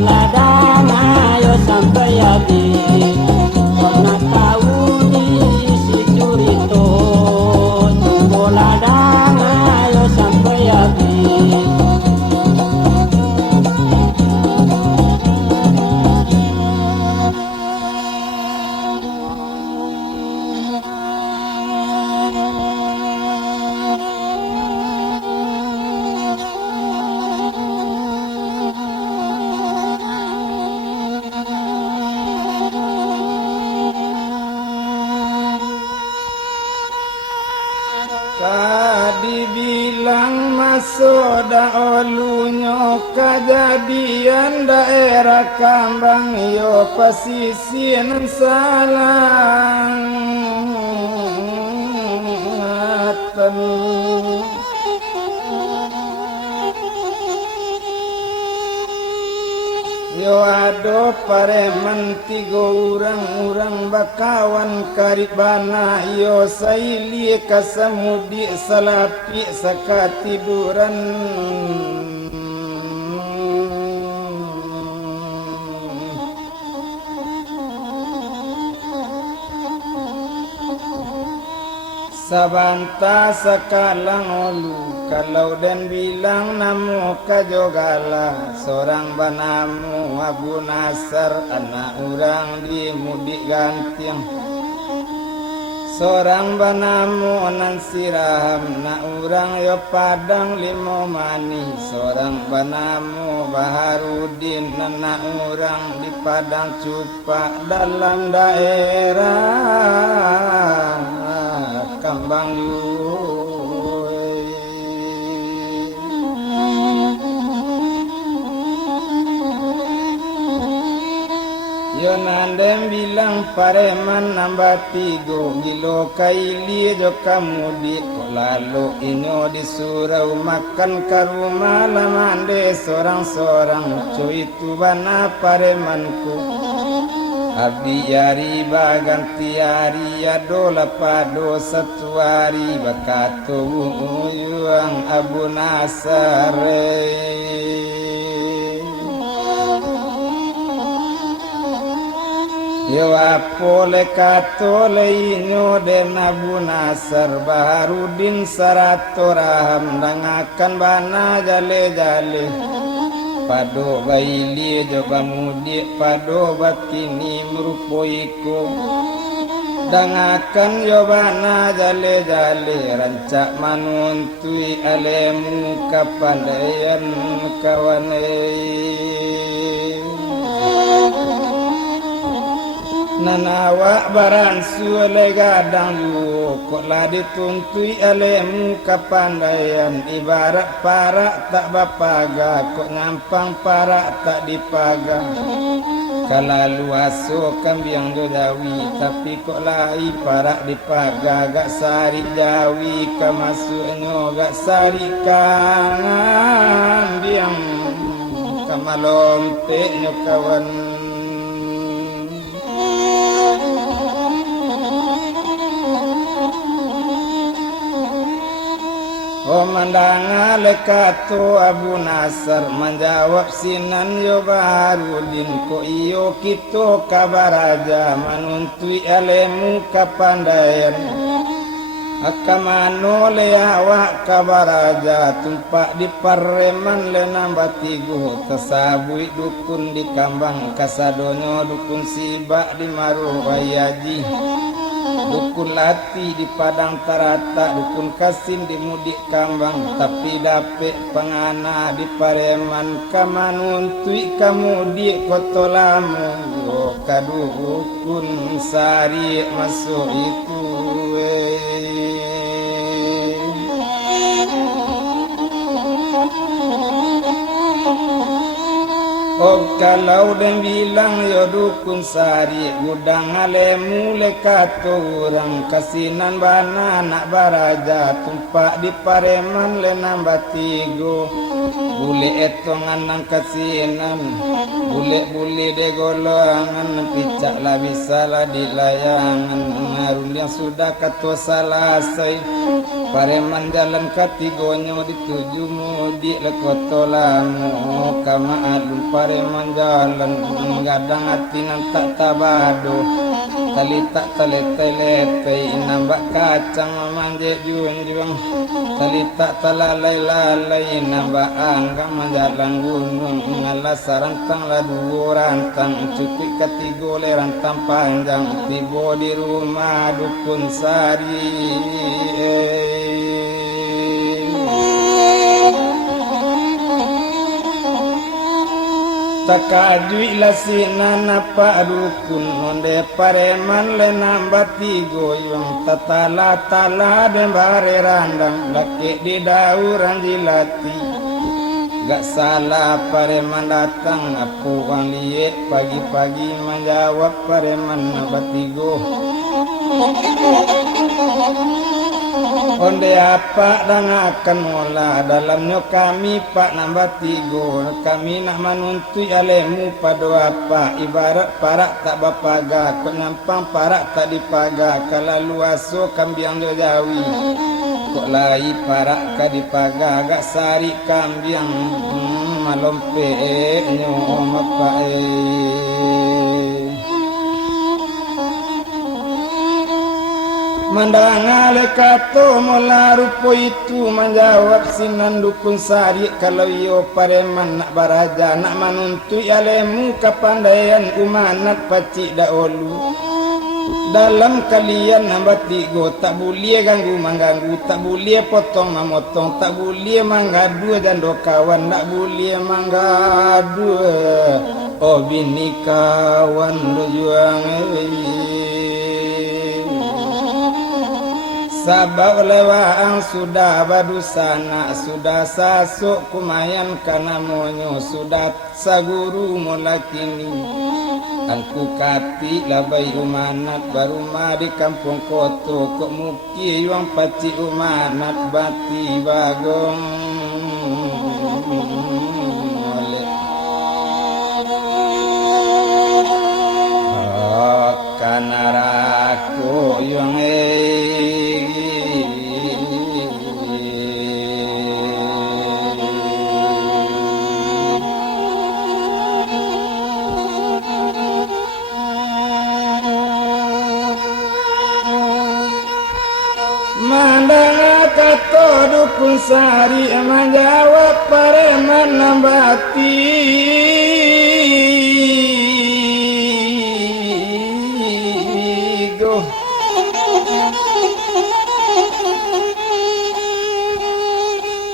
ladang ayo sampai habis. Pernah tahu di si curito, jumbo ladang ayo sampai habis. Dibilang masuk daulunya kejadian daerah Kambang yo pesisir salang yo ado pareman tiga orang bakawan karibana yo saili kasamudi salapi sakatiduran sabanta sakalang olu kalau dan bilang namu kajogala seorang banamu Abu Nasar anak orang di mudik gantiang seorang banamu nan siraham na orang yo padang limo mani seorang banamu Baharudin anak orang di padang cupak dalam daerah Kambang yo nandem bilang pareman nambah tigo gilo kaili jo kamu di lalu ino di surau makan karuma lamande sorang-sorang cuy itu bana paremanku abdi yari baganti hari adola pado satu hari bakatu uyuang Abu Nasar yo apole katole inyo den Abu Nasar Baharudin sarato raham dangakan bana jale-jale pado baili joba mudi pado batini merupoiku dangakan yobana jale-jale rancak manuntui alemu kapandaian kawanai nanawa baran suele gadang lu kok lah dituntui alemu kapandaian ibarat parak tak bapaga kok nyampang parak tak dipaga kalalu aso kambiang dodawi tapi kok lai parak dipaga gak sari jawi kamasuknya gak sari kangan biang kamalompeknya kawan Komandang lekatu Abu Nasar menjawab sinan yo Baharudin ko iyo kito kabaraja manuntui alemu kapandaian akamano le awak kabaraja tumpak di pareman le nambatigo tasabui dukun di Kambang kasadonyo dukun sibak di Maruh Bayaji dukun lati di Padang Tarata dukun kasin di mudik Kambang tapi dapet pengana di pareman kamanuntui kamu di kotolamu yo kadu dukun sari masuk itu oh kalau dan bilang yo dukun sari gudang alemu lekato orang kasinan bana anak baraja tumpak di pareman le nambah tigo bule etongan nang kasinan bule de golongan picak lah bisa lah dilayangan ngarun yang sudah katua salasai pareman jalan katigonyo dituju mudi lekotolamu kama adun pareman jalan gadang hati nang tak tabado tali tak tele-tele nambak kacang manje junjung tali tak talalai-lalai nambak anggang menjalan gunung ngalah sarantang lah dua rantang cukup ketiga le rantang panjang tiba di rumah dukun sari takajui lasinana pak dukun onde pareman le nambah tigo yang tatala-tala dan bare randang laki di dauran jilati gak salah pareman datang aku wang liye pagi-pagi menjawab pareman nambah tigo onde apa dan akan mula dalamnya kami pak nambah tigo kami nak menuntut alemu pada apa ibarat parak tak bapaga kok nyampang parak tak dipaga kalau luaso kambiang jawi kok lai parak ka dipaga agak sari kambiang malompe nyo mapae mandangale kato mula rupo itu menjawab sinan dukun sari kalau yo pareman nak baraja nak menuntut alemu kapandaian umanat pacik daolu dalam kalian nambah tigo tak boleh ganggu mengganggu tak boleh potong memotong tak boleh manggadu jando kawan tak boleh manggadu oh bini kawan berjuang sabab lewang sudah badusana sudah sasuk kumayan kana monyo sudah saguru mulakini angku kati labai umanat baruma di kampung koto kok muki yuang paci umanat bati bagong kanaraku yuang kato dukun sari menjawab pareman nambati go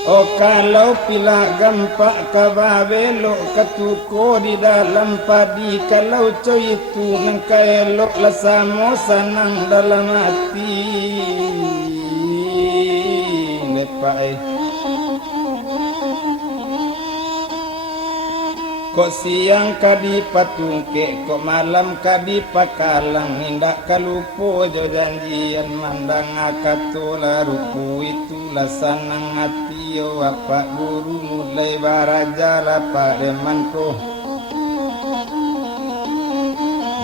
oh kalau pila gampak kababelo katuko di dalam padi kalau coy itu mengkaelok lasamo sanang dalam hati kok siang kadi patungke kok malam kadi pakalang hindak kalupo jo janjian mandang akatola rupu itu lasanang hati yo apa guru mulai baraja la paremanko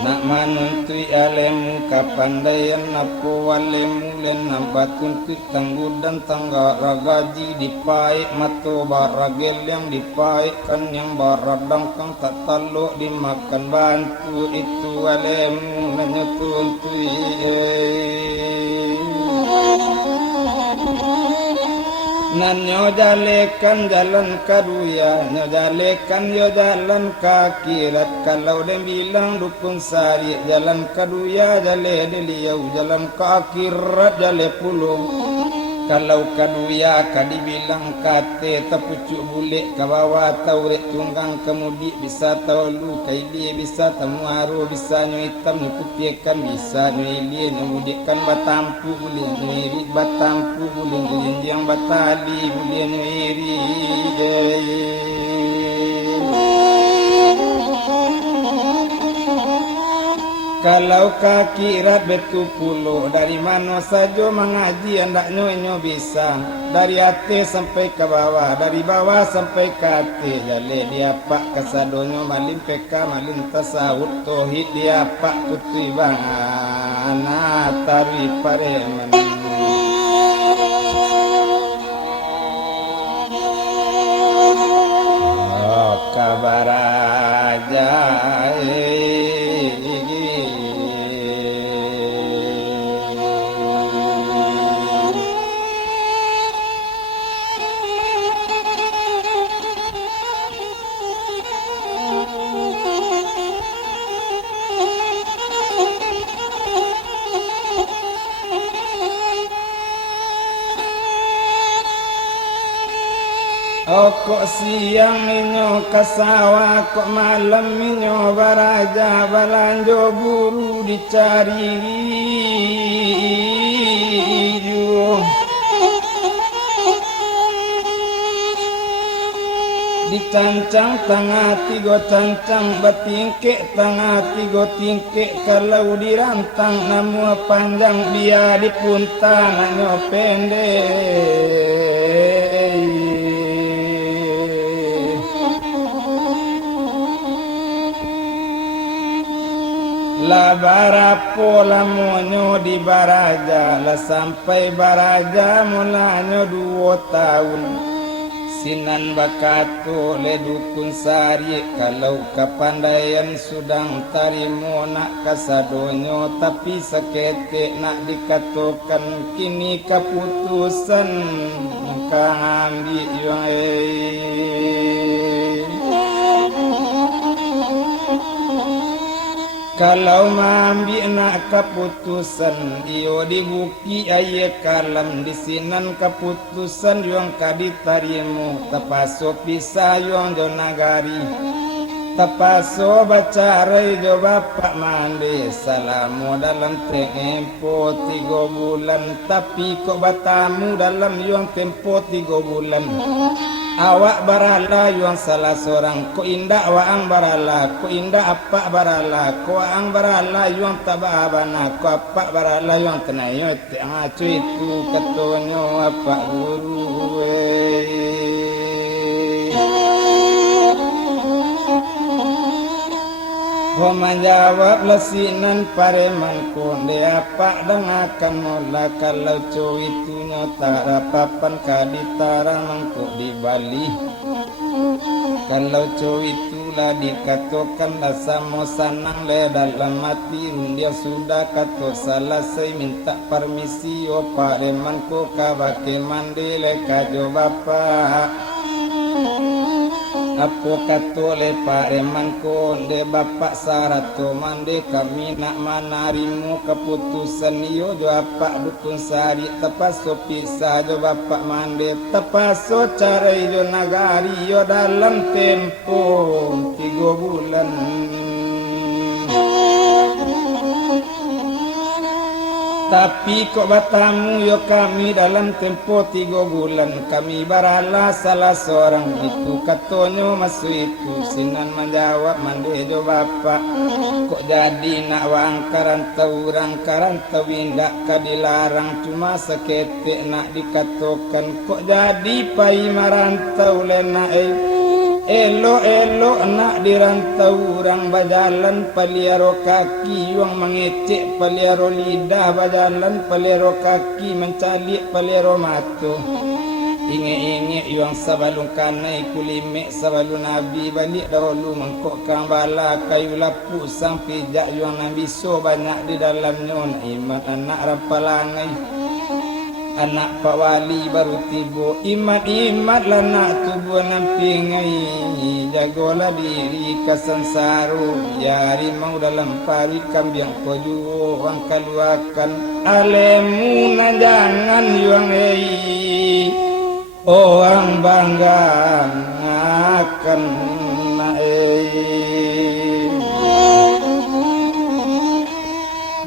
nak manuntui alemu kapandaian napo alemu len nabatun tanggu dan tangga ragaji dipaik mato baragel yang dipaik kan yang baradang kang tak taluk dimakan bantu itu alemu nanyotuntui nan nyo jalekan jalan kaduya nyo jalekan yo jalan kakirat kalau dem bilang dukun sari jalan kaduya jale deliau jalan kakirat jale pulung kalau kaduya kadi bilang kate tapucuk bule kabawa taurek tunggang kemudi bisa taulu kaili bisa tamuaru bisa nyo hitam nyo putihkan bisa nyo ilie nyo mudikan batampu bule nyo iri batampu bule nyo jinjang batali bule nyo iri Kalau kakirat betul puluh dari mana saja mengaji hendak nyo bisa. Dari atas sampai ke bawah, dari bawah sampai ke atas. Jale dia pak kesadonyo malin peka malin tasawuf tauhid dia pak tutui bangana tari pareman. Oh kabar aja. Oh kok siang minyo kasawa, kok malam minyo baraja, balanjo buru dicari dicancang tengah tiga cancang batingke tengah tiga tingke kalau dirantang namu panjang dia dipuntang hanya pendek. La barapo la monyo di baraja la sampai baraja mulanyo 2 tahun sinan bakato le dukun sari kalau kapandaian sudang tarimo nak kasadonyo tapi sakete nak dikatokan kini keputusan kang ambil yang kalau mambi nak keputusan iyo dibuki ayat kalam di sinan keputusan yang kaditarimu tapaso pisah yang jo nagari tapaso bacarai jo bapak mande salamu dalam tempo 3 bulan tapi kok batamu dalam yang tempo 3 bulan. Awak barala yang salah seorang ko indah waang barala ko indah apa barala ko ang barala yang tababana ko apa barala yang tenayo ngacu itu ketonyo apa guru Ho menjawab lesinan pareman konde apa dengakan mula kalau cow itu nyata rapapan kaditara mangkuk di Bali. Kalau cow itulah dikatakan sama sanang le dalam mati dia sudah kata selesai minta permisi o pareman ko kabake mandi le kajo bapak. Apo kato le pareman konde bapak sarato mande kami nak manarimu keputusan iyo jo apa dukun sari tepaso pisah jo bapak mande tepaso cara iyo nagari yo dalam tempo 3 bulan. Tapi kok batamu yo kami dalam tempo 3 bulan kami barala salah seorang itu katonyo masuk itu sinan menjawab mande jo bapak kok jadi nak wang karantau orang karantau indak kadilarang cuma seketik nak dikatokan kok jadi pai marantau lena Elo nak dirantau orang bajalan paliaro kaki yang mengecek paliaro lidah bajalan paliaro kaki mencalik paliaro mata inge-inge yang sabalung kanai kulimek sabalung nabi balik dahulu mengkok kang bala kayu lapu sampai jak yang nabi so banyak di dalamnya iman anak rapalangai anak Pak Wali baru tiba imat-imat lah nak tubuh nampingai jagolah diri kasansaru jari mau dalam parit kambing kojuo orang keluarkan alemu na jangan yuang orang bangga akan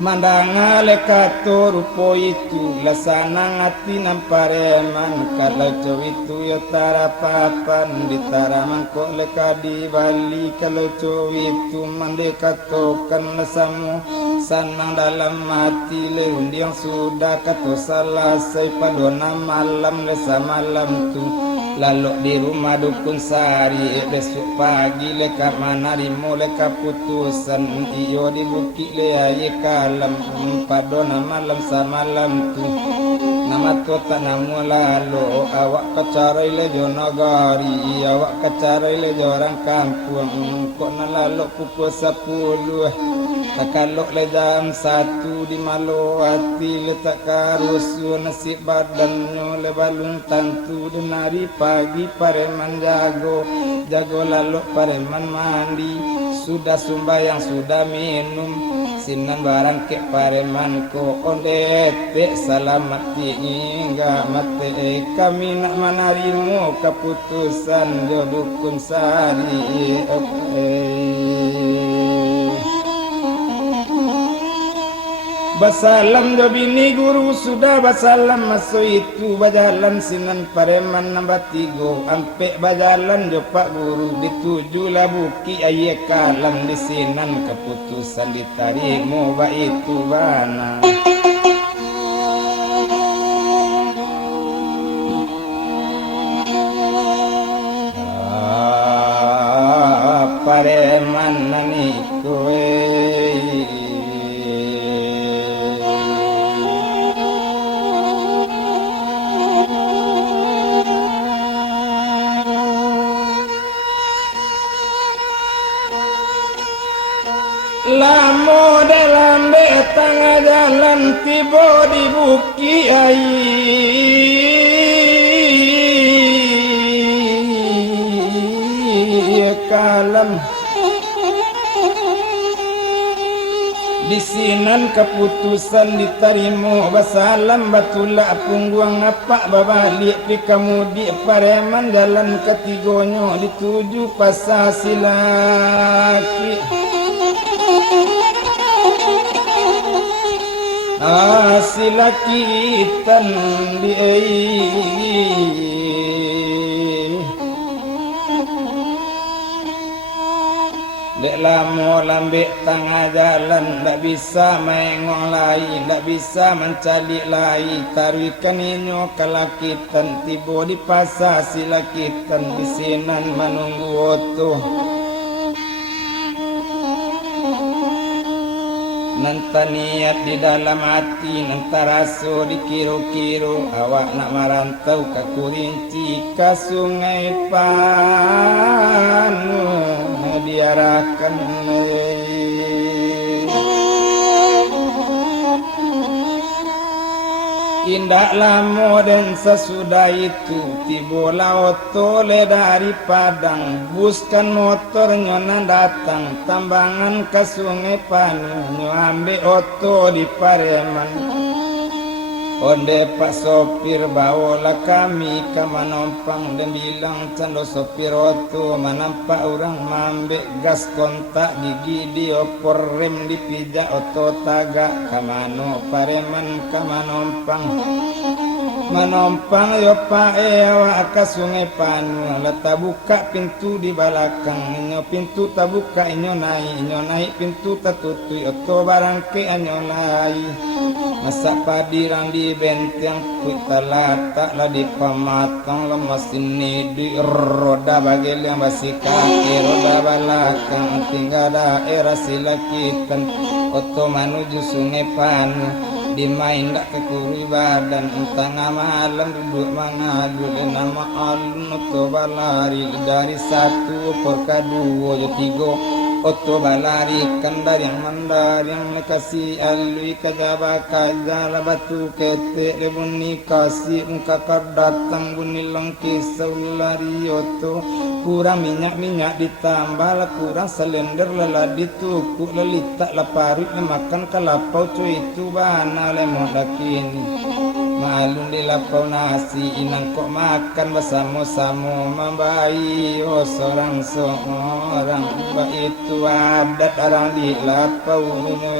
mandanga lekato rupo itu lasana ngati nampareman kalau cow itu ya tarapapan ditaraman kok leka di Bali kalau cow itu mandekatokan lesamu sanang dalam mati leundi yang sudah kato selesai padona malam lesa malam tu lalu di rumah dukun sari besok pagi leka manarimo leka putusan iyo di bukit le aye kalam padona malam samalam tu nama tu tak namu lalu awak kecarai le jo nagari awak kecarai le jo orang kampung kok na lalu pukul 10 takalok le jam 1 di malu hati letak karusu nasi badannya le balun tantu denari pagi pareman jago lalu pareman mandi sudah sumbayang sudah minum sinan barang ke pareman ko onde te selamat hingga mati kami nak menarimu keputusan jodukun sari Basalam do bini guru sudah basalam masuk itu bajalan sinan pareman nambah 3 ampe bajalan do pak guru dituju lah buki aye kalam di sinan keputusan ditarimu ba itu bana pareman nani kowe Lamo dalam betang jalan tiba di buki air kalam di sinan keputusan diterima basalam batulah pungguang apa babalik pi kamudi pareman jalan ketigonyo dituju pasar silaki silaki tan di dek lamo lambe tengah jalan tak bisa mengong lain tak bisa mencari lain tarikan inyo kalakitan tiba di pasar silakitan di sinan menunggu oto nanta niat di dalam hati nanta raso dikiro-kiro awak nak merantau ke Kurinci ke Sungai Panu diarahkan indahlah moden sesudah itu tibola otole dari Padang buskan motornya datang tambangan ke Sungai Panu ambil oto di Pareman onde pak sopir bawalah kami ke manompang dan bilang cando sopir oto manampak orang mambek gas kontak gigi di opor rem dipijak oto tagak kamano Pareman ke manompang yo pak awak ke Sungai Panu letak buka pintu di belakang inyo pintu tak buka inyo naik pintu tak tutup oto barangke inyo naik masak padirang di benteng kita letaklah di pematang lemas ini di roda bagel yang masih kaki roda belakang tinggal daerah silakitan oto menuju Sungai Panu dimain dak kekuri badan tengah malam duduk mengadu nama alun oto balari dari 1 ke 2 3 oto balari kandar yang mandar yang kasih alui kajaba kajala batu kete lebuni kasih ungkap datang bunyi lengki saulari oto kurang minyak ditambah kurang selender lelah ditukuk lelitak laparut makan kalapau cuy itu bana lemah dakini malun di lapau nasi inang kok makan bersama-sama membayi oh seorang baik itu adat orang di lapau ini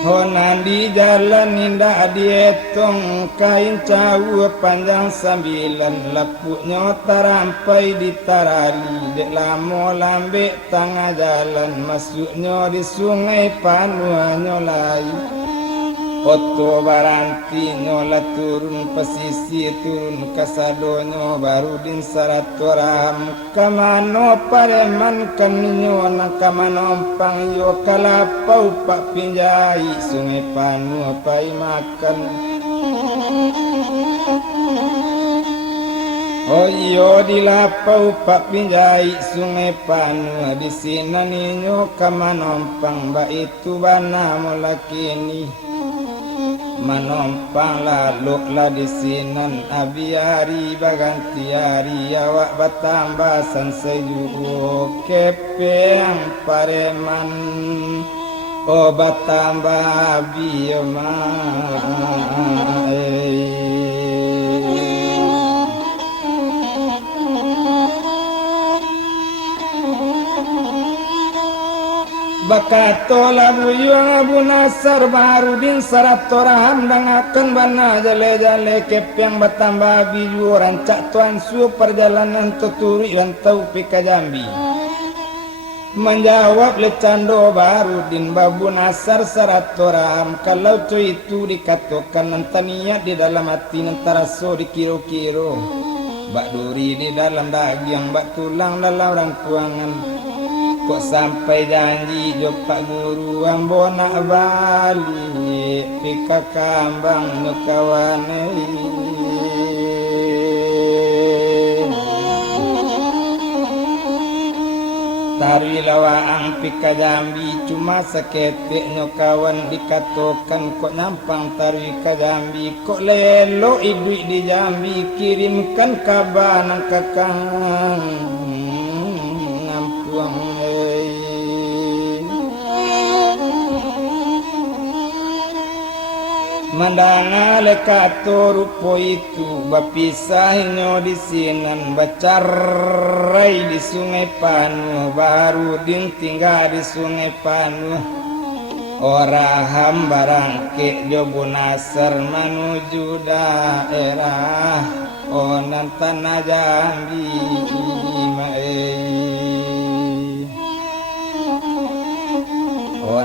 Honan di jalan indah dietong kain cawu panjang 9 lepuknya tarampai di tarali dek lamo lambe tengah jalan masuknya di sungai panuanyo layu Oto baranti nyola turun pesisir turun kasadonyo baru din saratoram kamano pareman kaninyo na kamanompang yo kalapau pak pinjai sungai panu pai makan Oh iyo di lapau pak pinjai sungai panu di sini ninyo kamanompang ba itu bana mulakini manompang laluklah di sinan abiari baganti hari awak batambasan sejugo kepeng pareman obat tambah biomai Bakato labu yuang Abu Nasar baru din saratorahan dangakan bana jale-jale kepeng batambah biju rancak tuan su perjalanan tuturi lantau pika Jambi menjawab lecando baru din Babu Nasar saratorahan kalau tu itu dikatakan nantania di dalam hati nantaraso dikiro-kiro bak duri di dalam daging bak tulang dalam rangkuangan kok sampai janji jok pak guru ambo nak balik pika kambang nyukawane tari lawaang pika Jambi cuma seketik nyukawan dikatokan kok nampang tari ka Jambi kok lelo ibu di Jambi kirimkan kabar nang kakang nampuang Mandanga lekato rupo itu bapisahnya di sinan bacarai di sungai Panu baru ding tinggal di sungai Panu ora hambarang ke Jobo Nasar menuju daerah onan tanah Jambi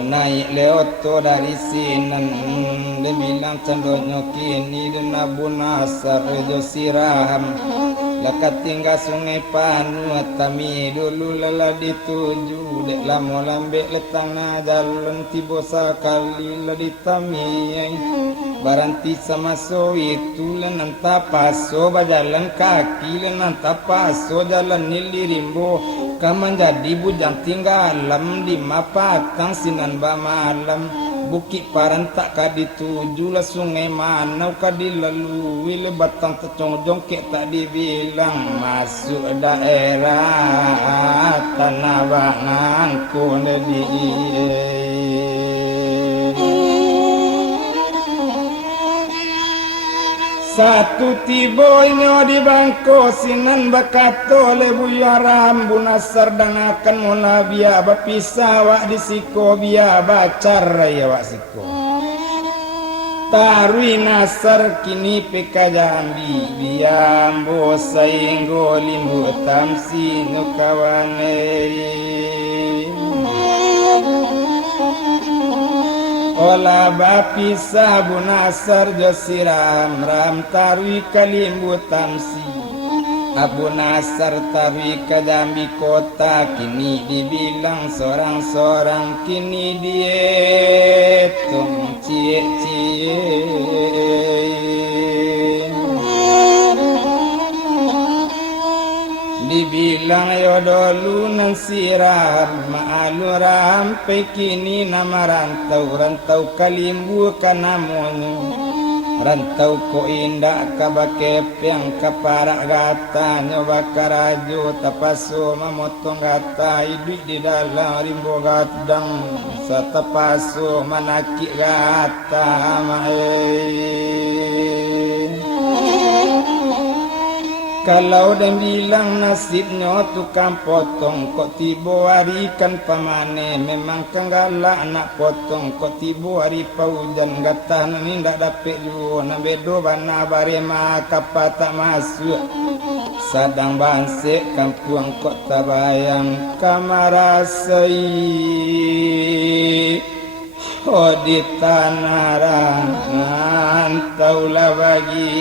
naik leoto dari sinan dia bilang candonyo kini di Abu Nasar rejo siraham lakat tinggal sungai Panu tami dulu lala dituju dek lamo lambe letang jalan tibo sakali la ditami baranti sama so itu lenan tapaso bajalan kaki lenan tapaso jalan nilirimbo kaman jadi bujang tinggalam di mapatang sinan ba malam bukit parantak kadituju lah sungai manau kadilalui lebatang tecong jongkek tak dibilang masuk daerah tanah bangangku di satu tibonya di bangko sinan bakato lebu yaram Bu Nasar dangakan mula biya bapisah wak disiko biya bacar ya wak siko tarui Nasar kini peka Jambi biya mbo sainggo limbu tamsi nukawane Ola bapisah Bu Nasar josiram ram tarwi kalimbu tamsi Abu Nasar tarwi ke Jambi kota kini dibilang sorang-sorang kini dietung cie-cie dibilang yodolu nan siram maalu rampai kini nama rantau kalimbu kanamonyo rantau ko indah kabakep yang kaparak gata nyoba karajo tapaso mamotong gata hidup di dalam rimbo gadang satapaso manaki gata mae Kalau dan bilang nasibnya tukang potong, kok tibo hari kan pamane, memang kenggala anak potong, kok tibo hari paujan gatah nani ndak dapet juo, nabedo bana barema kapa tak masuk, sadang bansek kampung kok tabayang kamarasai. Oh di tanaran taulah bagi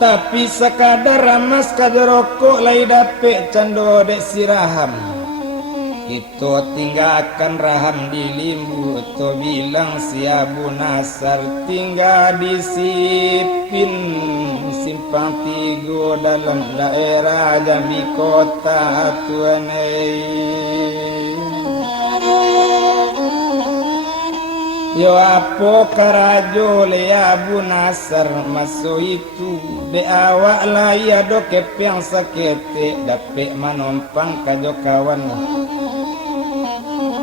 tapi sekadar ramas kaderokok lai dapet cando dek siraham itu tinggalkan raham di limbu to bilang si Abu Nasar tinggal di Sipin simpang tigo dalam daerah Jambi kota tuanai. Yo apo karajo le Abu Nasar masuk itu de awak lah ya do kepiang sakete dapet manompang kajo kawan.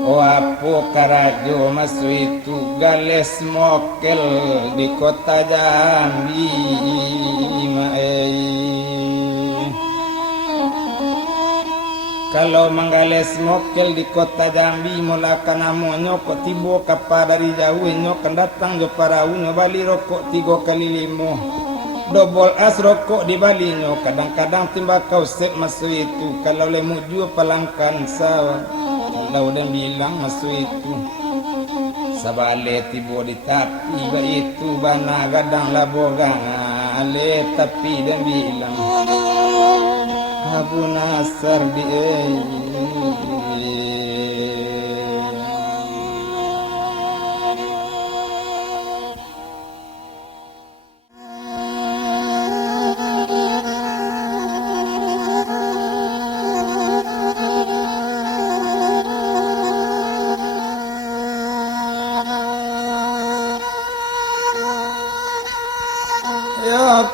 O apo karajo masuk itu gales mokel di kota Jambi kalau menggales mokel di kota Jambi mulakan amonyo kok tibo kapa dari jauh nyokan datang jo paraunyo bali rokok 3 kali 5 dobol as rokok di balinyo kadang-kadang timbakau sep masuk itu kalau lemuju palangkan sawah kalau dan bilang masuk itu sabale tibo di tapi itu bana gadang labogang ale tapi dan bilang Abu Nasar di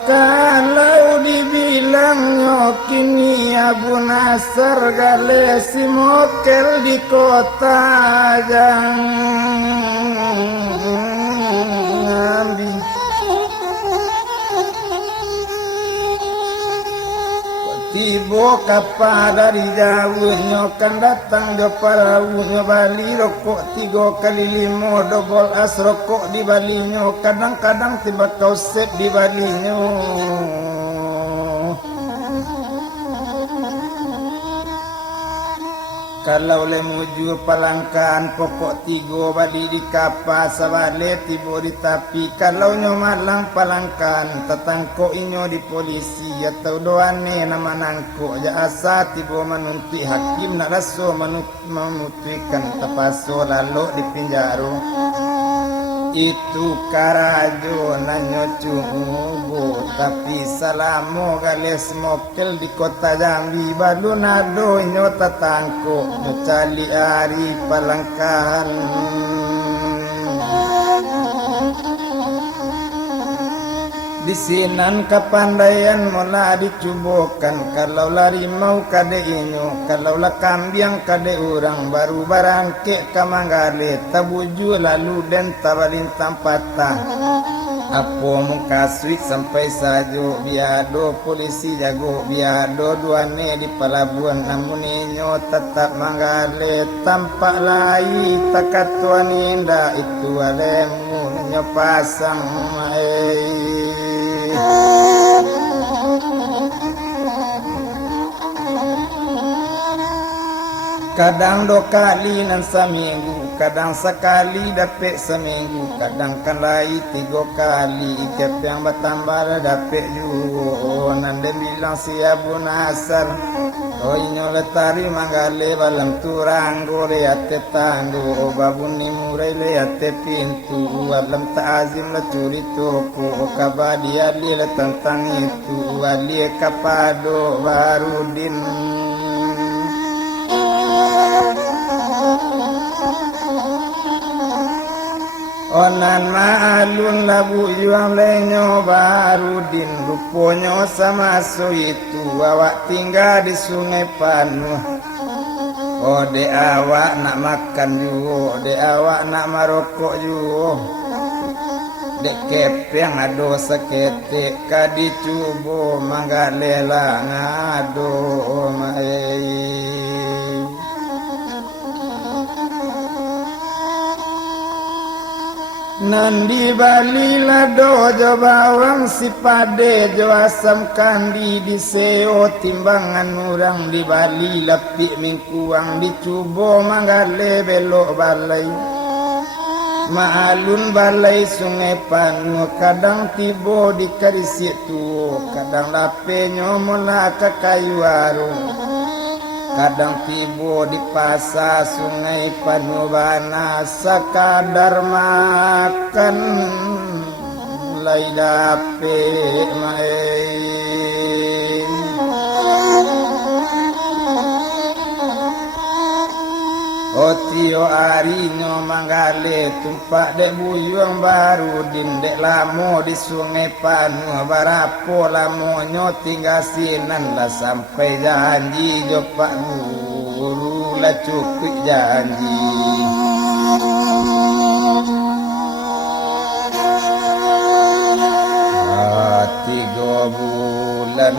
kalau dibilang nyokini Abu Nasar galesi mokel di kota Jambi tibo kapa dari jauh nyokan datang do paraunya bali rokok 3 kali 5 dobol as rokok di balinyo kadang-kadang tiba kau sep di balinyo kalau lemuju palangkan pokok 3 bali di kapa sabale tibo di tapi kalau nyomalang palangkan tetangko inyo di polisi atau doane nama nangko ja asa tibo manunti hakim nak raso memutihkan tapaso lalu di penjara itu karajo nanyo cubo tapi salamo gales mokel di kota Jambi balu nado inyo tatangko mencali ari palangkan di sinan kepandaian mula dicubokan kalau lari mau kade inyo kalau lah kambiang kade orang baru barangke kamanggale tabuju lalu dan tabalin tampata apo muka suik sampai sajo biado polisi jago biado duane di pelabuhan namun inyo tetap manggale tampak lai takatuan indah itu alemu inyo pasang kadang 2 kali nan seminggu kadang sekali dapet seminggu kadang kan lai 3 kali ikep yang bertambah dapet juga nan dia bilang si Abu Nasar oh inyo letari manggale balang turang gore ate tanggo babuni murai le ate pintu alam ta'azim le curi toko kabadi ali le tentang itu ali kapado barudin onan maalun labu juang lenyo barudin ruponyo sama so itu awak tinggal di sungai Panuh oh de awak nak makan juga de awak nak marokok juga dek kepeng ado sakete kadicubo mangga lela ngado mae Nandi Bali lado jo bawang si pade jo asam kandi di seo timbangan urang di Bali lapi mingkuang dicubo manggale belok balai maalun balai sungai panu kadang tibo di karisi tuo kadang lape nyomola ke kayu arung kadang tibo di pasar sungai Panubana sakadar makan lai dape main Otio arinyo manggale tumpak dek buyung baru dek lamo di sungai Panu barapo lamonyo tinggal sinan lah sampai janji jo pak guru lah cukup janji tiga bulan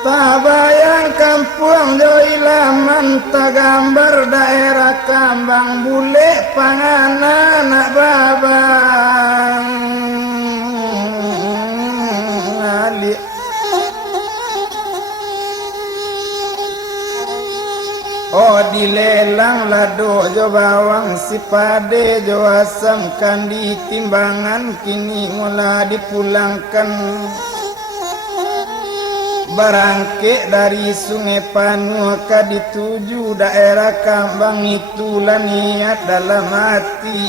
Tabayang kampung Joilaman Tagambar daerah Kambang Bule Panganan anak babang Ali Oh dilelang lado jo bawang si pade jo asam kandi timbangan kini mula dipulangkan Barangke dari sungai Panu ke dituju daerah Kambang itulah niat dalam hati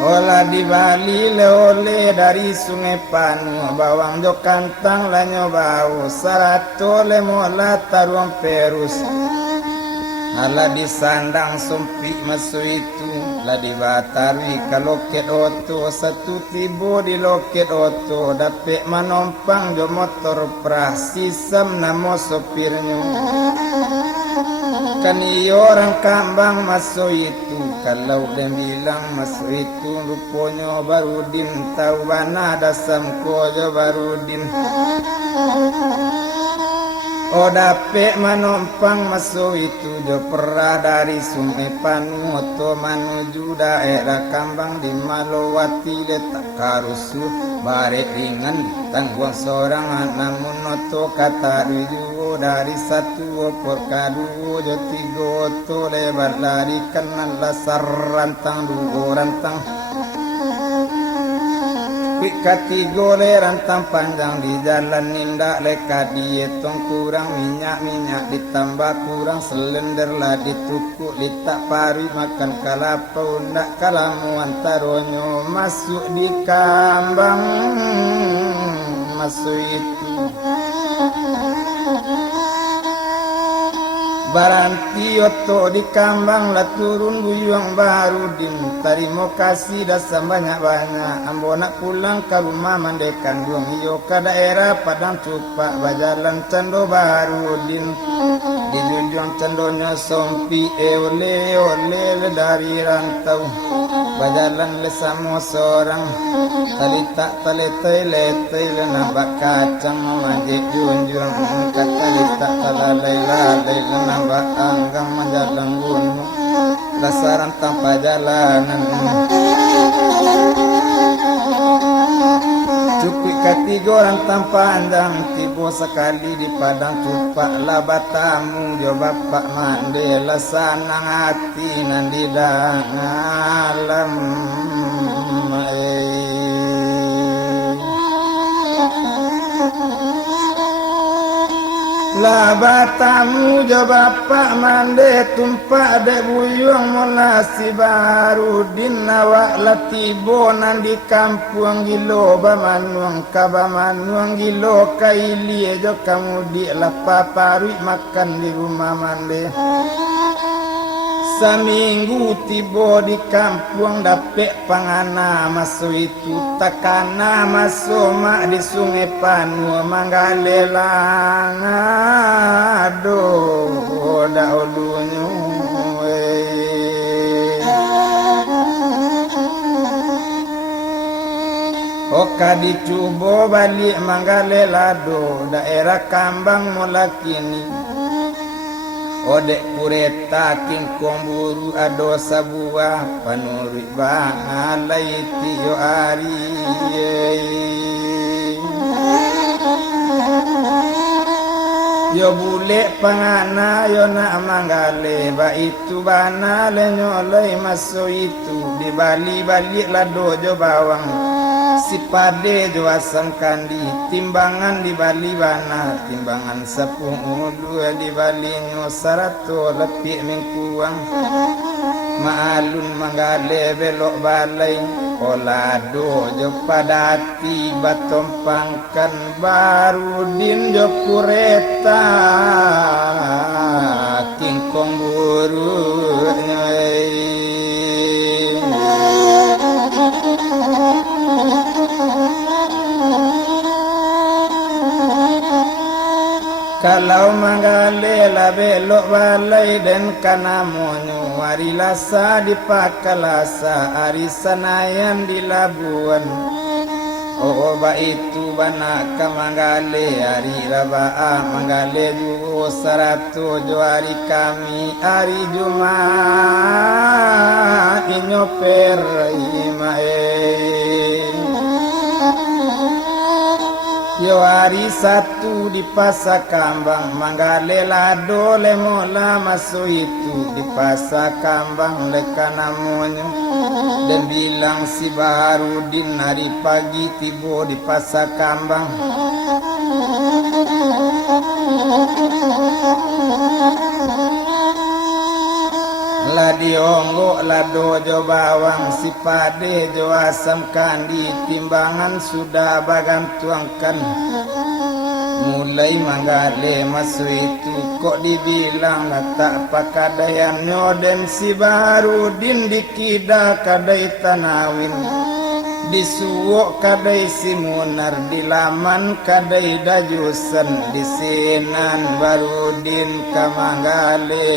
Olah di Bali leole dari sungai Panu bawang jo kantang lanyo bau sarato lemola taruang perus Ala disandang sumpi masuk itu lah dibatari kalau loket oto satu tibo di loket oto dapet manompang jo motor prah sisam namo sopirnya kan iyo orang Kambang masuk itu kalau dia bilang masuk itu rupanya Barudin tahu mana dasam kojo Barudin Oh dapet manompang masuk itu jo perah dari sungai Panu to menuju daerah Kambang di Malowati letak karusu barek ringan tangguang seorang namun to kata ruju dari satu opor kadu jo tiga to lebar lari kenal lasar rantang dua rantang Katigo le rantang panjang di jalan nindak leka dietong kurang minyak ditambah kurang selender lah ditukuk litak pari makan kalapa undak kalamuan taronyo masuk di Kambang masuk itu Baranti oto di Kambang lah turun buyuang Barudin tarimo kasih dasar banyak-banyak ambo nak pulang ke rumah mandekan duang iyo ke daerah Padang Cupak bajalan cendo Barudin di jujung cendonya sompi ole dari rantau bajalan lesamo seorang talita letay nambah kacang majek junjung kata lita talalay nambah anggang menjalan gunung dasaran tanpa jalanan cukup ketiga orang tanpa andang tiba sekali di Padang Cupak lah batamu jo bapak Mandela sanang hati nandi dalam lah batamu jo bapak mande tumpak dek buyung mula si baru din awak latibo nan di kampung gilo bamanuang kabamanuang gilo kaili jo kamu di lapa parui makan di rumah mande seminggu tiba di kampung dapet pangana masuk itu takana masuk mak di sungai Panua Manggalelang aduh dahulunya oka dicoba balik Manggalelado daerah Kambang mula kini odek kureta kingkong buru ado sabuah panuri balai tiyo ari yo bule pangana yo nak Manggale ba itu bana le nyolai maso itu di Bali balik lado jo bawang si pade jo asam kandi timbangan di Bali bana timbangan 10 di Bali nyo 100 lebih mengkuang maalun Manggale belok balai olado jo padati batompangkan baru din jo kureta kingkong buru kalau Manggale la belok balai dan kanamonyo hari lasa di Pakalasa hari Senayan di Labuan oh ba itu bana ka Manggale hari Rabaa Manggale juo 100 jo hari kami hari Jumat inyo peraimae yo hari Sabtu di Pasar Kambang Manggale lado le mola masuk itu di Pasar Kambang leka namanya dan bilang si Baharudin hari pagi tiba di Pasar Kambang lah dionggok lah dojo bawang si pade jo asam kandi timbangan sudah bagam tuangkan mulai Manggale masuk itu kok dibilang tak pakadayan nyodem si Baharudin dikida kadai tanawin disuwok kadai simunar dilaman kadai dajusan disenan Baharudin ka Manggale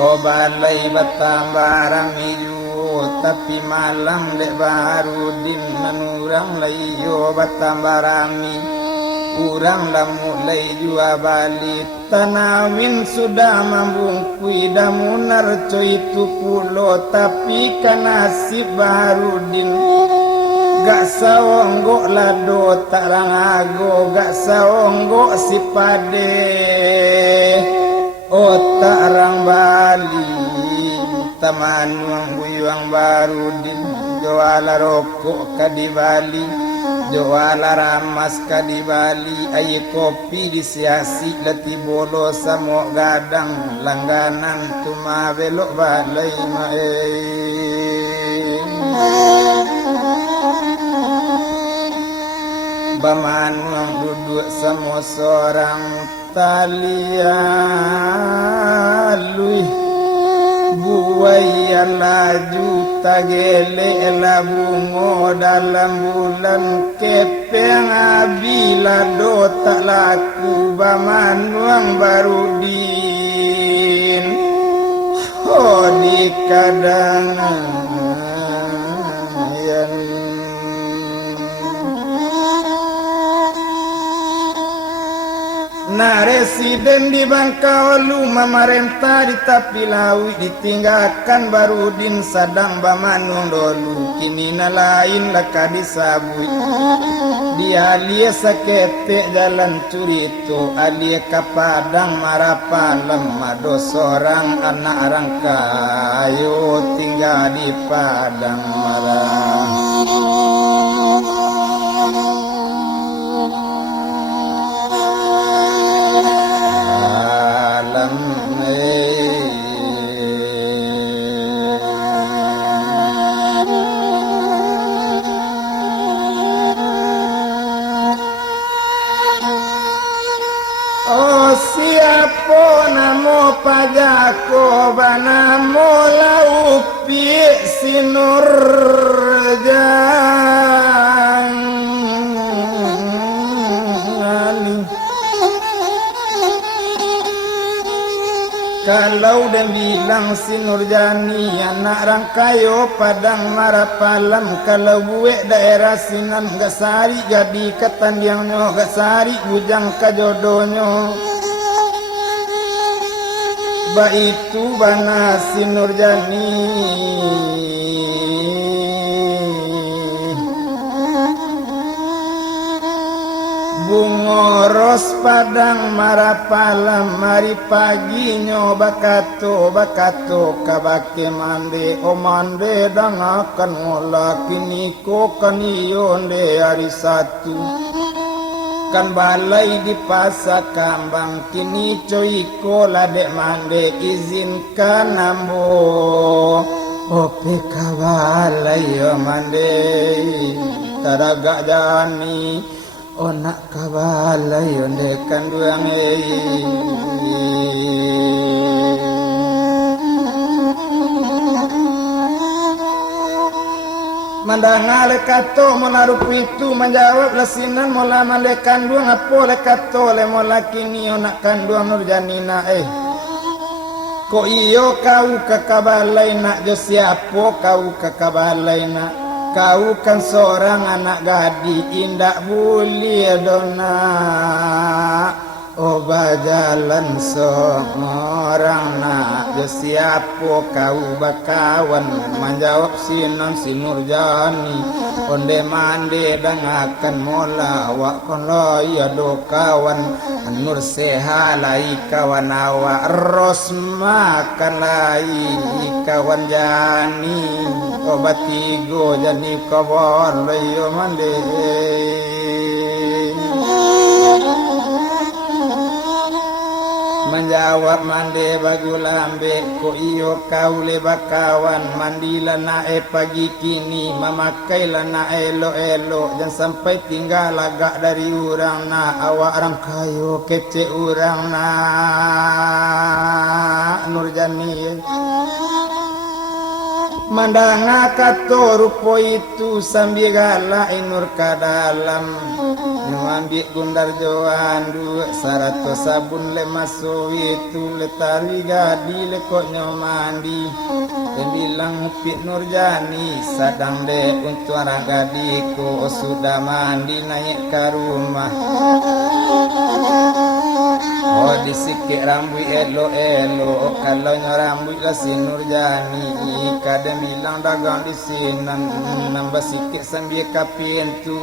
oh balai batambara miyu tapi malam lek Baharudin nanurang layo batambarami kurang dah mulai jua balik tanawin sudah membungkui dah munar coy itu pulo tapi kan nasib Baharudin gak saonggok lado tak rangago gak saonggok si pade oh tak rang Bali tamanuang buyuang Baharudin jual rokok ka di Bali jual ramas ka di Bali air kopi di Siasi lati bolo samo gadang langganan tuma belok balai bamanuang duduk samo seorang talialui buaya laju tagele labungo dalam bulan kepeng abila do tak laku bamanuang Baharudin oh di kadangan nah residen di Bangkaulu memerintah di Tapi Lawi ditinggalkan Baharudin sadang Bamanung dulu kini na lain laka disabui dia alia sakete jalan curito alia ke Padang Marapalem mado seorang anak rangkayo tinggal di Padang Marapalem Siapa namo pajako banamo laupi sinurjani. Kalau dia bilang sinurjani anak rangkayo padang marapalam, kalau buek daerah sinan gasari jadi ketandiangnya gasari bujang kajodonya. Ba itu bana sinurjani bungoros padang marapalam mari pagi nyoba bakato kabake mande o mande dangakan ngola kiniko kaniyonde hari satu kan balai di pasar kambang kini coiko ladek mande izinkan nambo ope kabalai yo mande taraga jani onak kabalai onde kanduang mandangale kato menaruh itu menjawab lesinan mola male kanduang apa le kato le mola kini onak kanduang nurjanina ko iyo kau kakabalai nak jo siapo kau kakabalai nak kau kan seorang anak gadis indak boleh dona oba jalan seorang nak jo siapo kau bakawan menjawab sinon sinurjani onde mande dangakan mola wak kono ya do kawan nur sehalai kawan awak ros makan lai kawan jani obat tigo jani kawan layo mande menjawab mande baju lambe ko iyo kau le bakawan mandila nae pagi kini memakai lana elo dan sampai tinggal agak dari urang na awak orang kayo kece urang na nurjani mandanga kato rupo itu sambil galak inur kadalam nyambi gundar joandu sarato sabun le maso itu le tari gadi le kok nyomandi dan bilang pik nurjani sadang de untuk arah gadiku sudah mandi naik ke rumah oh disikik rambut elo kalau rambut lah si nurjani kadang bilang dagang di sini nambah sikit sambil kapin tu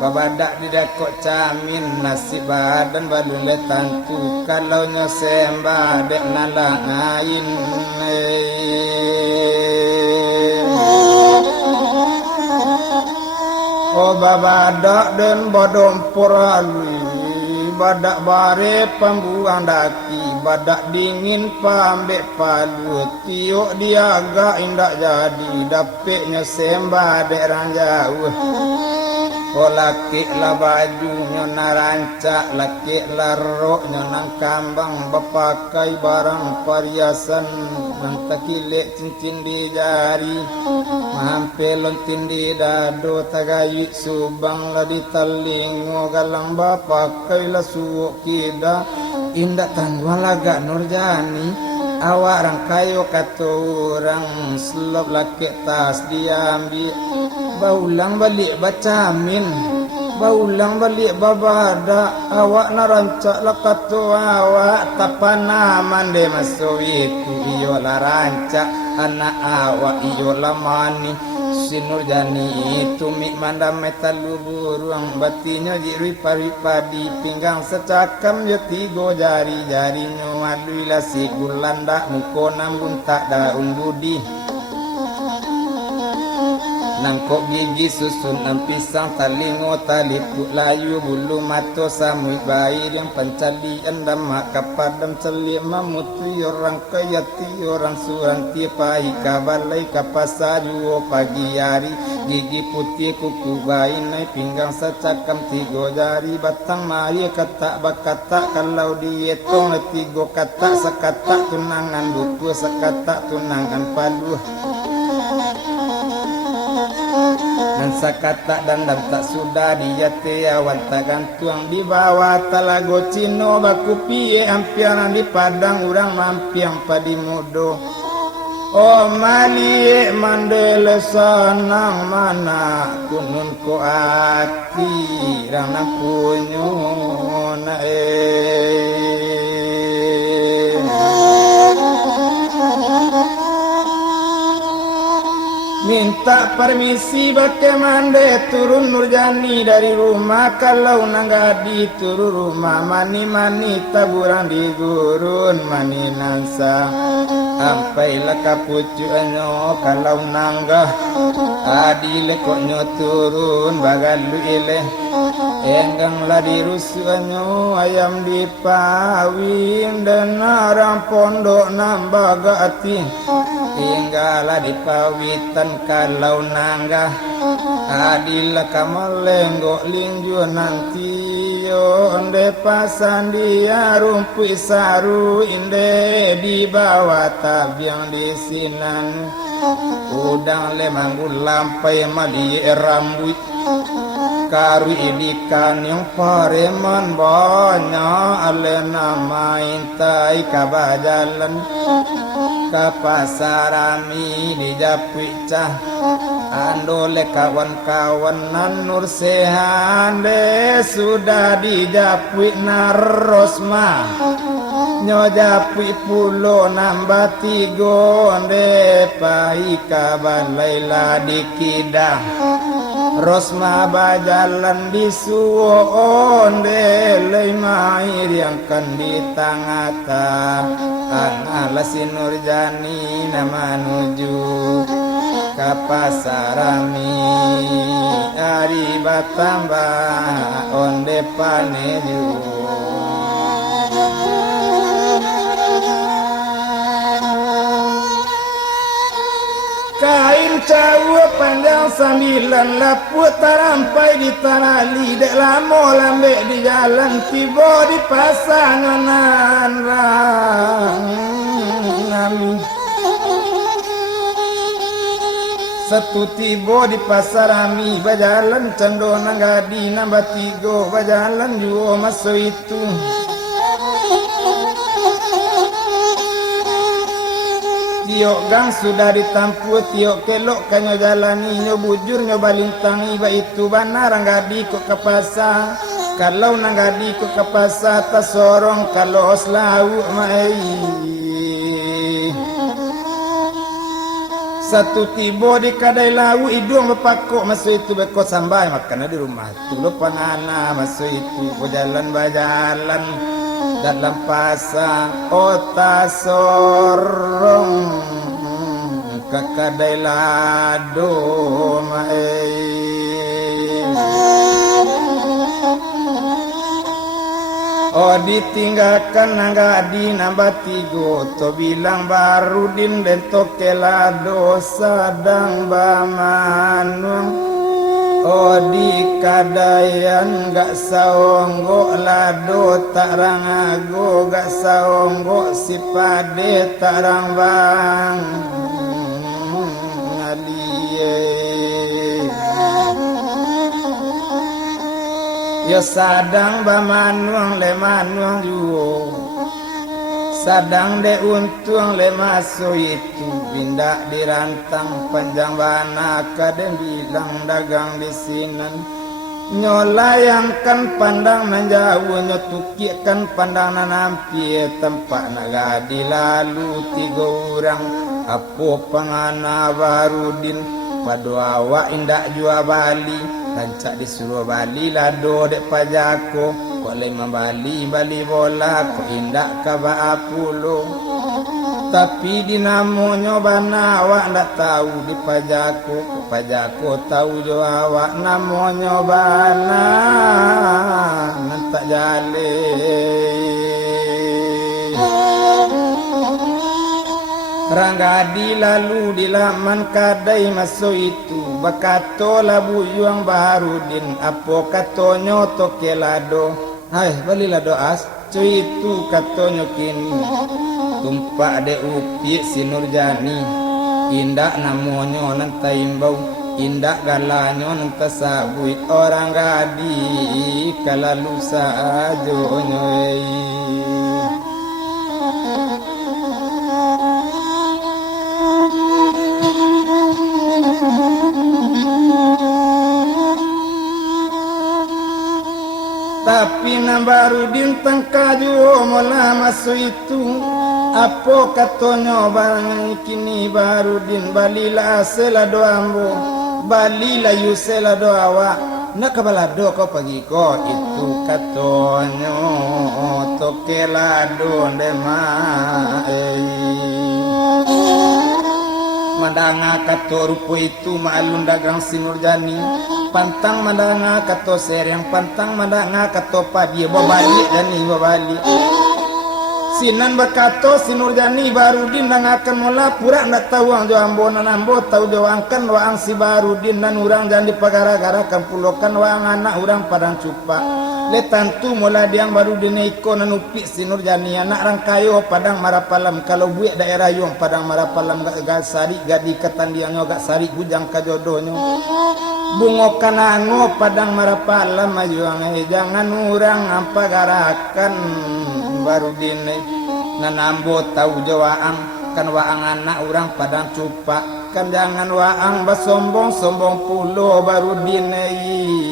babadak di dakok camin nasi badan balun letan tu kalau nyosembah dek nalangain oh babadak dan bodom poralui badak bare pembuang daki badak dingin pambek palut tiuk diaga indak jadi dapiknya sembah dek ranjauh oh laki lah baju nyona rancak laki lah rok nyona kambang berpakai barang perhiasan dan takilek cincin di jari hampir lontin di dado tagayik subang lah di talingo galang bapakai lah suuk kida indak tangguang lagak nurjani awak orang kayo kata orang selop laki tas diambil baulang balik bacamin baulang balik babada awak narancak lah kata awak tapana mande masuk itu iyo lah rancak anak awak iyo lah mani sinurjani itu mik mandam metalu buruang batinya jirui pari-padi pinggang secakam ya tigo jari-jari nyuadui lah si gulanda muko nambun tak daun budi nangkok gigi susun pisang talingo talipu layu bulu mato samui bayi yang pencali endam kapadam celik mamutu orang kayati orang suranti pai kabalai kapasaju pagi hari gigi putih kuku bayi naik pinggang secakam tiga jari batang maya kata bakata kalau dihitung tiga kata sekata tunangan buku sekata tunangan padu dan sekata dan tak sudah dia tiawan tak gantung di bawah talago cino baku pie ampiaran di padang urang mampiang padi mudo oh mali mandele sanang mana kunun ko ati rang punyo na minta permisi bagaimana turun Nurjani dari rumah kalau nanggadi turun rumah mani-mani taburan di gurun mani nansa sampailah kapucuannya kalau nanggah adile koknya turun bagalu ileh engganglah dirusuannya ayam dipawin dan narang pondok nambah gati tinggallah dipawitan kalau nanggah adilah kamalenggo linju nanti yo onde pasan dia rumpi saru inde di bawah tabiang di sinan udang lemanggul lampai madi rambut karu idikan yang pareman banyak alena main tai kabajalan kapasarami di japicah andole kawan-kawan nanur sehande sudah dijapui narosma nyojapui pulo nambah tigo onde pai kabalailah dikidang Rosma bajalan di suwo onde lei mair yang kan di tangata angala si Nurjani nama nuju kapasarami ari batamba onde paneju kain cawu panjang 9 laput tarampai di tanah lidek lamo lambe di jalan tiba di pasanganan rami satu tiba di pasar rami bajalan cendo nanggadi nambah tiga bajalan juo masuk itu tiok gang sudah ditampu tiok kelok kanyo jalani nyo bujur nyo balintangi ba itu benar nanggadi kok ke pasar kalau nanggadi kok ke pasar tasorong kalau selalu mai satu tibo di kadai lau hidung bepakok masuk itu beko sambai makan di rumah tu lupa ngana masuk itu bajalan dalam pasar kota sorong ke kadai lado oh ditinggalkan nanggadi nambah tigo to bilang baru din dan tokelado sadang bamanung oh di kadayan gak saonggo lado tarang ago gak saonggo si pade tarang bang ngaliye yo sadang bamanuang le manuang juo sadang de untung le masuk itu pindah dirantang panjang bana kaden bilang dagang di sinan nyolayangkan pandang menjauh nyotukikan pandang nanampi tempat nagadi lalu 3 orang apo pangana barudin padu awak indak jua Bali rancak disuruh Bali lado dek pajako kok lima Bali bola kok indak kaba apulo tapi dinamonyo bana awak ndak tahu di pajako pajako tahu jo awak namonyo bana nantak jale Ranggadi lalu dilaman kadai maso itu bakato labu yuang Baharudin apo katonyo tokelado hai balila doas cuy itu katonyo kini tumpak de upi si Nurjani indak namonyo nanta imbau indak galanyo nanta sabuit orang gadi kalalu sajo nyoy tapi Baharudin tengkaju mola masu itu apo katonyo barang kini Baharudin balila selado ambo balila yusela do awak nak kabalado kau pagi ko itu katonyo tokelado ndema mandanga kato rupo itu maalun dagang si Nurjani pantang mandanga kato sereng pantang mandanga kato padi babali dan ni babali sinan bakato si Nurjani Baharudin dangakan mula pura ndak tahu ang jo ambo nan ambo tahu jo angkan waang si Baharudin dan urang jangan dipagara-gara kan pulokan waang anak urang padang cupa le tantu mula diang Baharudin iko nan upi si Nurjani anak rangkayo padang Marapalam kalau buik daerah yung padang Marapalam gak sari gadi ketandianyo gak sari bujang kajodonyo bungo kanango padang Marapalam ajuang jangan urang ampagarakan Baharudin nanambo tahu jawaang kan waang anak urang padang cupa kan jangan waang basombong sombong pulo Baharudin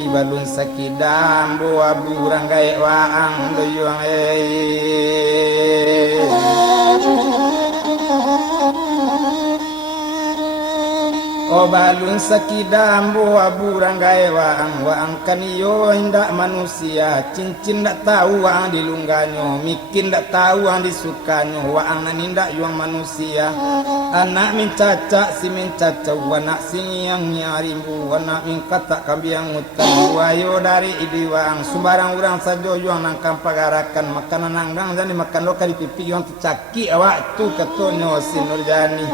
balun sakidam bo abu urang gae waang doyong O balun sakidam bo abu urang gae waang kaniyo indak manusia cincin ndak tahu waang dilungganyo mikin ndak tahu waang disukanyo waang nanindak yuang manusia anak min cacak si min cacau anak sing yang nyarimbu anak min katak kambiang hutan wayo dari ibi waang sembarang urang sajo yuang nang kampagarakan makanan nanggang jadi makan lokal di pipi yuang tercaki awak tu katonyo si Nurjani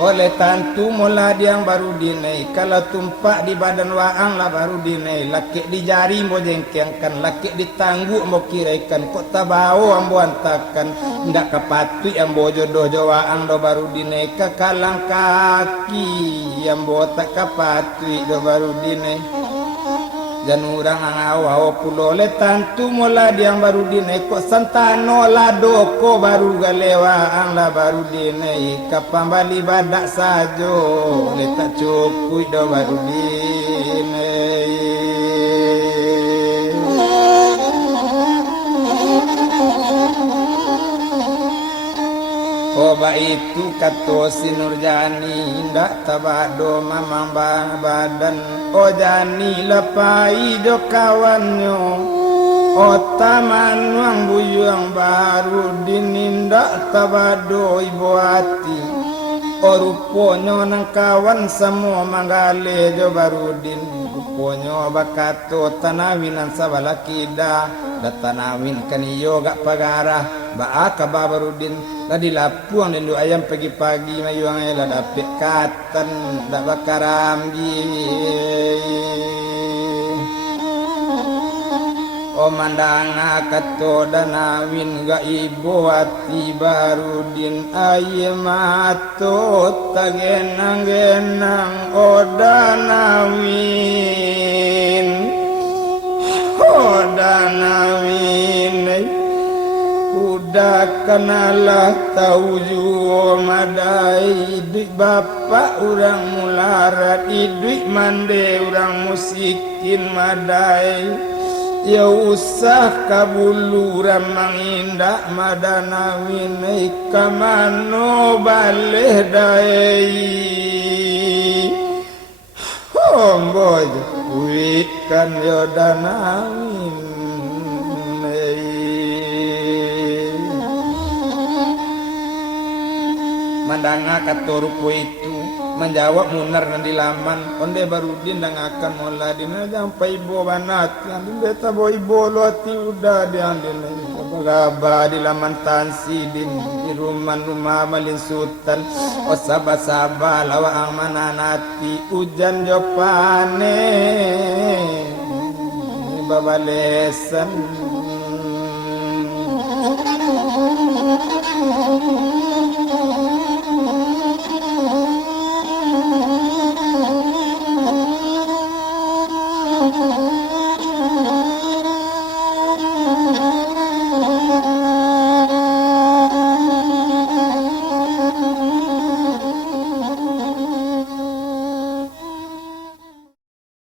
oleh tantu mula diang Baharudin kalau tumpak di badan waang lah Baharudin laki di jari mau jengkengkan laki di tanggu mau kiraikan kok tabau ambo antakan ndak kepatui ambo jodoh waang do Baharudin ke kalang kaki ambo tak kepatui do Baharudin dan urang angawaw pulo le tantu mula diang Baharudin kok santano lado ko baru galewa ang la Baharudin kapambali badak sajo le tak cukup do Baharudin Oba itu kato si Nurjani ndak tabado mamang badan o jani lepai do kawannya o taman wang buyuang Baharudin ndak tabado ibu hati o ruponyo nang kawan semua manggale do Baharudin ruponyo bakato tanawinan sabalakida da tanawin kaniyo gak pagarah baaka Baharudin tadi lapuang dulu ayam pagi-pagi mayuang ela dapet katan dak bakaramgi o mandanga kato danawin ga ibu hati Baharudin ayemato tagenang-genang o danawin udah kenalah tahu juo madai duit bapak urang mularat duit mande urang musikin madai ya usah kabulu ramang indak madanawin kamano baleh dai homboy duit kan yo danawin mandanga katuruku itu menjawab munar nanti laman onde barudin dan akan mola dina sampai ibu banat yang beta boy boloti udah diambil gaba di laman tansidin di rumah malin sultan o saba lawa ang mananati hujan jopane babalesan